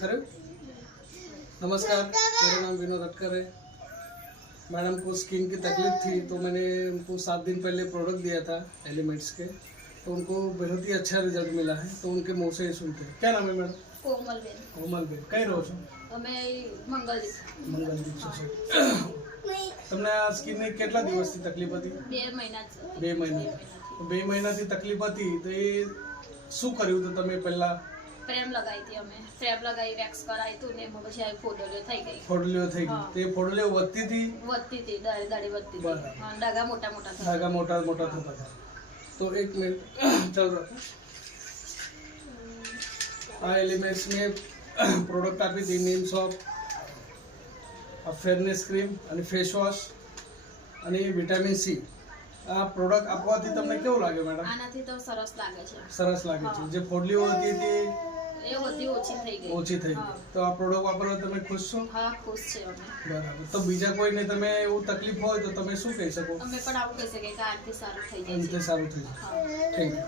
करे। नमस्कार, मेरा नाम विनोद अटकर है। मैडम को स्किन की तकलीफ थी तो मैंने उनको 7 दिन पहले प्रोडक्ट दिया था एलिमेंट्स के, तो उनको बहुत ही अच्छा रिजल्ट मिला है। तो उनके मुँह से ही सुनते हैं। क्या नाम है मैडम? कोमलबेन। कोमलबेन, कहीं रहो છો? અમે મંગલદીપ સોસાયટી। તમને આ સ્કિનની કેટલા દિવસથી તકલીફ હતી? 2 મહિના 2 મહિના। 2 મહિનાથી તકલીફ હતી તો એ શું કર્યું તો તમે પહેલા? ફ્રેમ લગાવી હતી અમે, ફ્રેમ લગાવી વેક્સ કરાવી હતું ને એમાં પછી આવી ફોડલીઓ થઈ ગઈ। ફોડલીઓ થઈ ગઈ તે ફોડલીઓ વધતી હતી હતી દાડી વધતી હતી। બરાબર। હા, ડાઘા મોટા મોટા થતા। धागा मोटा मोटा थता था। तो 1 मिनट चल रहा आ एलिमेंट्स में प्रोडक्ट आपी थी नीम सॉप, फेरनेस क्रीम અને फेस वॉश અને વિટામિન સી। આ પ્રોડક્ટ આપવાથી તમને કેવું લાગે મેડમ? આનાથી તો સરસ લાગે છે। સરસ લાગે છે। જે ફોડલીઓ હતી તે એ બધી ઓછી થઈ ગઈ। ઓછી થઈ ગઈ। તો આ પ્રોડક્ટ વાપરવા તમે ખુશ છો? હા, ખુશ છે અમે। બરાબર। તો બીજા કોઈને તમે એવું તકલીફ હોય તો તમે શું કહી શકો? અમે પણ આવું કહી શકીએ કે આનાથી સારું થઈ જાય અંતે છે। સારું થઈ જાય। હા। Thank you.